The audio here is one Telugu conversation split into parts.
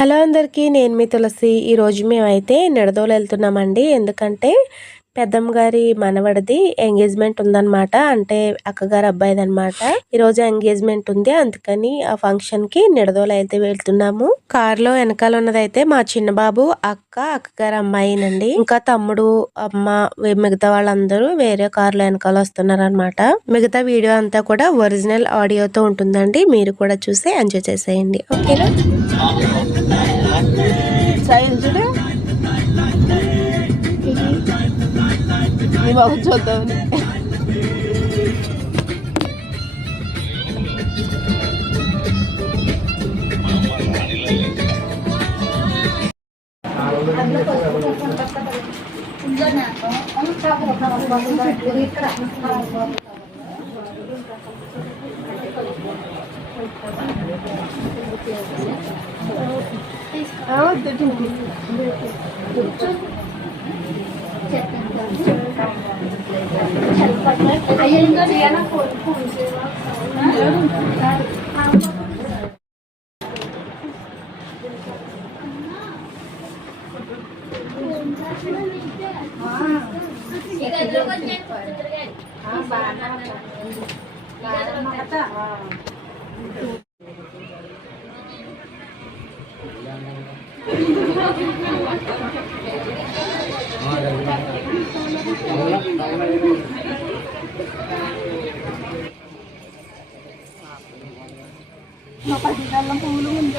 హలో అందరికీ, నేను మీ తులసి. ఈరోజు మేమైతే నిడదవోలు వెళ్తున్నామండి. ఎందుకంటే పెద్దమ్మ గారి మనవడిది ఎంగేజ్మెంట్ ఉందన్నమాట. అంటే అక్కగారి అబ్బాయిదన్నమాట. ఈరోజు ఎంగేజ్మెంట్ ఉంది, అందుకని ఆ ఫంక్షన్కి నిడదవోలు అయితే వెళ్తున్నాము. కారులో వెనకాల ఉన్నదైతే మా చిన్న బాబు, అక్కగారి అమ్మాయినండి. ఇంకా తమ్ముడు, అమ్మ, మిగతా వాళ్ళందరూ వేరే కారులో వెనకాల వస్తున్నారనమాట. మిగతా వీడియో అంతా కూడా ఒరిజినల్ ఆడియోతో ఉంటుందండి. మీరు కూడా చూసి ఎంజాయ్ చేసేయండి, ఓకేనా? చూద్దామని పూలు ముందు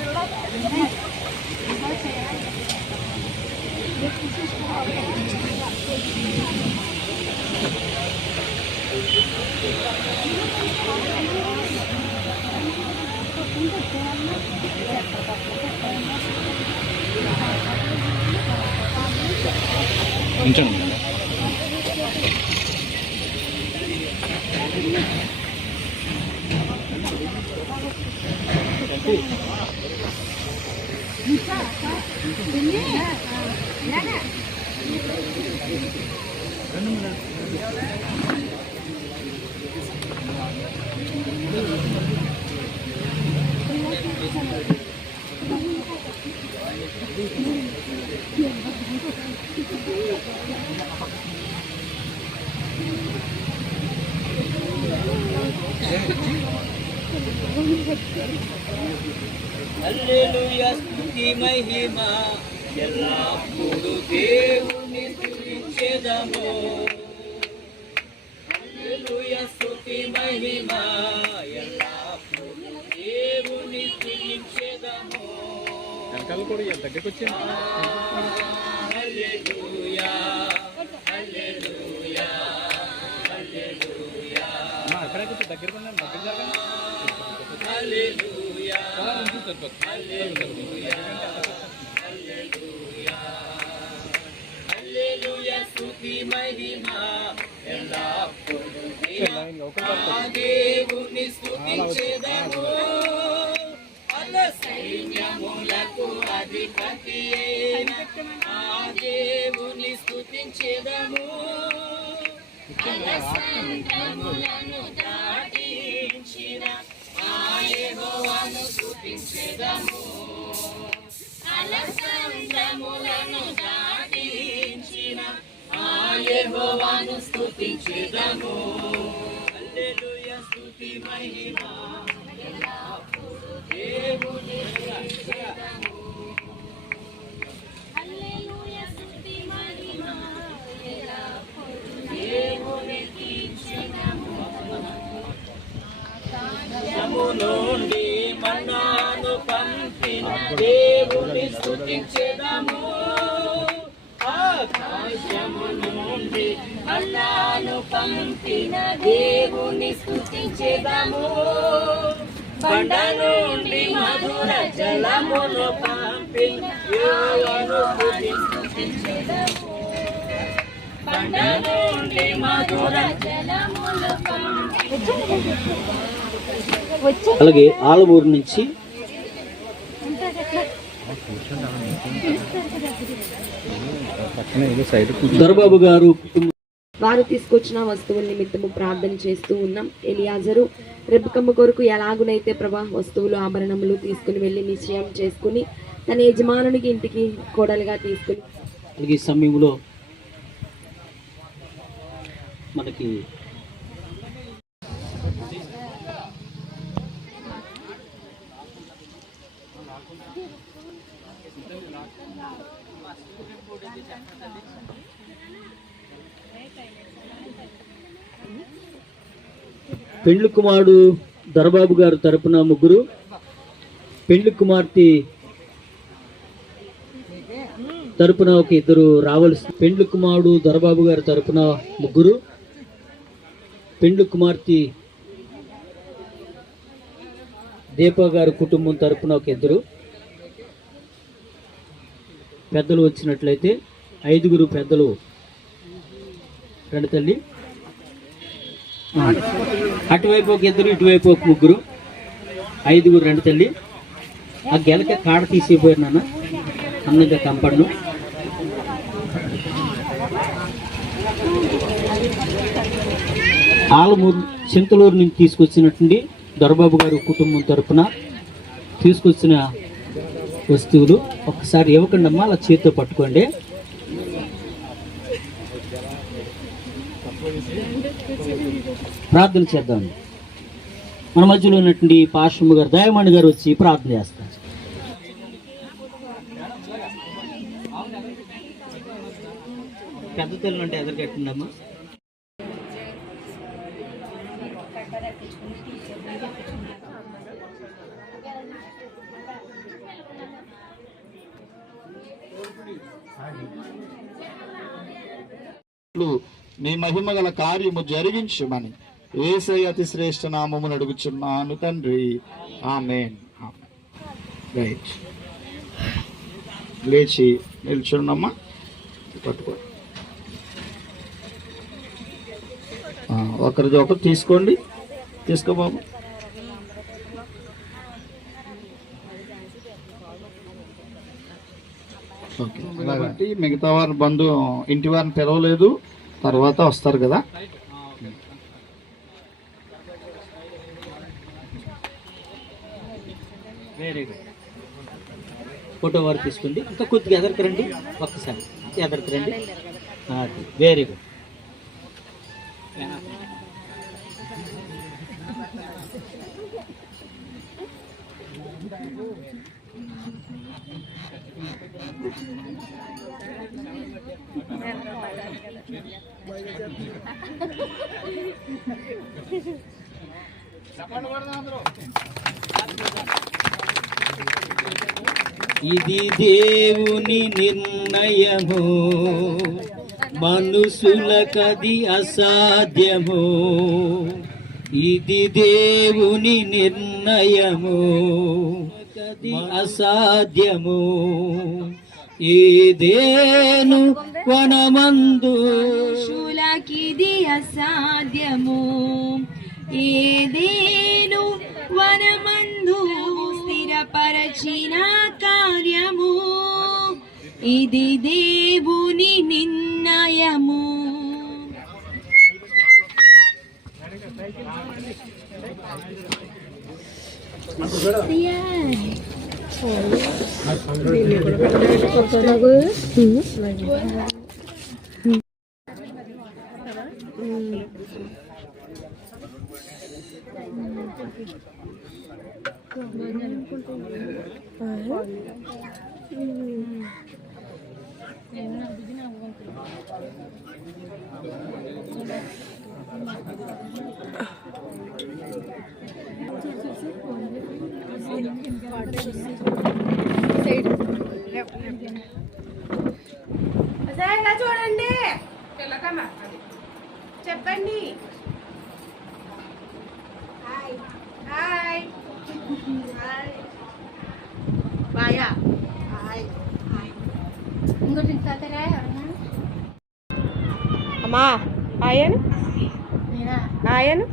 హల్లెలూయా, స్తుతి మహిమ ఎల్లప్పుడూ దేవుని స్తుతించెదము. హల్లెలూయా, స్తుతి మహిమ ఎల్లప్పుడూ దేవుని స్తుతించెదము. అంకల్ కూడా దగ్గరికి వచ్చింది. హల్లెలూయా, హల్లెలూయా, హల్లెలూయా. అక్కడ దగ్గర హల్లెలూయా, హల్లెలూయా, హల్లెలూయా, హల్లెలూయా, స్తుతి మహిమ ఎల్లప్పుడూ దేవుని స్తుతించెదము. అల సైన్యములకు అధిపతి అయిన ఆ దేవుని స్తుతించెదము. అల సైన్యములను దాటించిన యెహోవాను స్తుతించెదము. అలసంద్రములను దాటించిన ఆ యెహోవాను స్తుతించెదము. హల్లెలూయా, స్తుతి మహిమ ఎల్లప్పుడూ దేవుని స్తుతించెదము. హల్లెలూయా, స్తుతి మహిమ ఎల్లప్పుడూ దేవుని స్తుతించెదము. నుండి మన్నాను పంపిన దేవుని స్తుతించెదము. ఆకాశము నుండి మన్నాను పంపిన దేవుని స్తుతించెదము. బండ నుండి మధుర జలమును పంపిన యెహోవాను స్తుతించెదము. బండ నుండి మధుర జలమును అలాగే ఆలమూరు నుంచి దొరబాబు గారు వారు తీసుకొచ్చిన వస్తువుల నిమిత్తము ప్రార్థన చేస్తూ ఉన్నాం. ఎలియాజరు రెబెక్కమ్మ కొరకు ఎలాగునైతే ప్రభా వస్తువులు ఆభరణములు తీసుకుని వెళ్ళి నిశ్చయం చేసుకుని తన యజమానునికి ఇంటికి కోడలుగా తీసుకుని అలాగే ఈ సమయంలో మనకి పెండ్లి కుమారుడు దొరబాబు గారు తరపున ముగ్గురు, పెండ్లి కుమార్తె తరపున ఒక ఇద్దరు రావాల్సి. పెండ్లి కుమారుడు దొరబాబు గారి తరపున ముగ్గురు, పెండ్లి కుమార్తె దీప గారి కుటుంబం తరపున ఒక ఇద్దరు పెద్దలు వచ్చినట్లయితే 5 పెద్దలు రండి తల్లి. అటువైపు ఒక ఇద్దరు, ఇటువైపు ఒక ముగ్గురు, 5 రండి తల్లి. ఆ గెలక కాడ తీసిపోయారు నాన్న అన్నది కంపడ్ను. ఆలమూరు చింతలూరు నుంచి తీసుకొచ్చినట్టుండి దొరబాబు గారు కుటుంబం తరపున తీసుకొచ్చిన వస్తువులు ఒక్కసారి ఇవ్వకండి అమ్మా, అలా చేతితో పట్టుకోండి. ప్రార్థన చేద్దాం. మన మధ్యలో ఉన్నటువంటి పాశ్రమ గారు దయామణి గారు వచ్చి ప్రార్థన చేస్తారు. పెద్ద తెల్లు అంటే ఎదురుగట్టిందమ్మా. నీ మహిమ గల కార్యము జరిగించుమని యేసయ్య అతి శ్రేష్ఠ నామమును అడుగుచున్నాను తండ్రి, ఆమేన్. రైట్, లేచి నిల్చున్నమ్మా, పట్టుకో. ఒకరిది ఒకరు తీసుకోండి, తీసుకో బాబు. ఓకే, కాబట్టి మిగతా వారి ఇంటి వారిని పిలవలేదు, తర్వాత వస్తారు కదా. Very good. ఫోటో వారు తీసుకోండి. ఇంకా కొద్దిగా ఎదరికి రండి, ఒక్కసారి ఎదరికి రండి. Very good. ఇది దేవుని నిర్ణయము, మనుషులకది అసాధ్యము. ఇది దేవుని నిర్ణయము, అసాధ్యము. ఏదేను వనమందు శూలకిది అసాధ్యము, ఏదేను వనమందు స్థిరపరచిన కార్యము. ఇది దేవుని నిర్ణయము. చూడండి, చెప్పండి. హాయ్ హాయ్ హాయ్ బాయా హాయ్ హాయ్. ఇంకోటి తాతరా అమ్మా ఆయన్ ఆయన్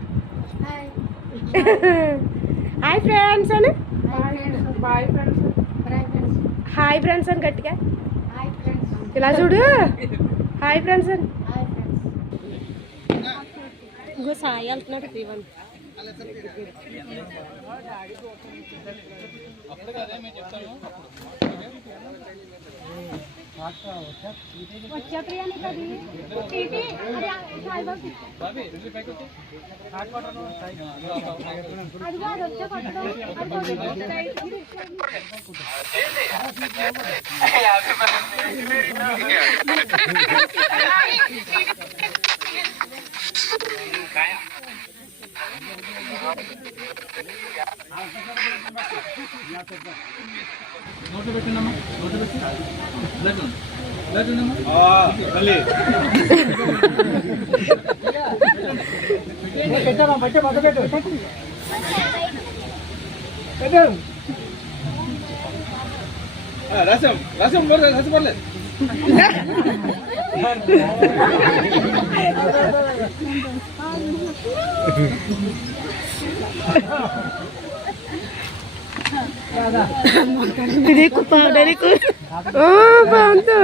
హాయ్ ఫ్రెండ్స్ అని బాయ్ ఫ్రెండ్స్ హాయ్ ఫ్రెండ్స్ అని గట్టిగా ఇలా చూడు. హాయ్ ఫ్రెండ్స్ అని ఇంకో సాయి వెళ్తున్నాడు. నోట్లో పెట్టిందమ్మా, నోట్లో పెట్టి బ్లడ్ బ్లడ్ పెట్టామా, బట్టే పక్క పెట్టు పెట్టారు. రసం రసం రసం పర్లేదు. Diri ko pa, dari ko. Oh, paano to?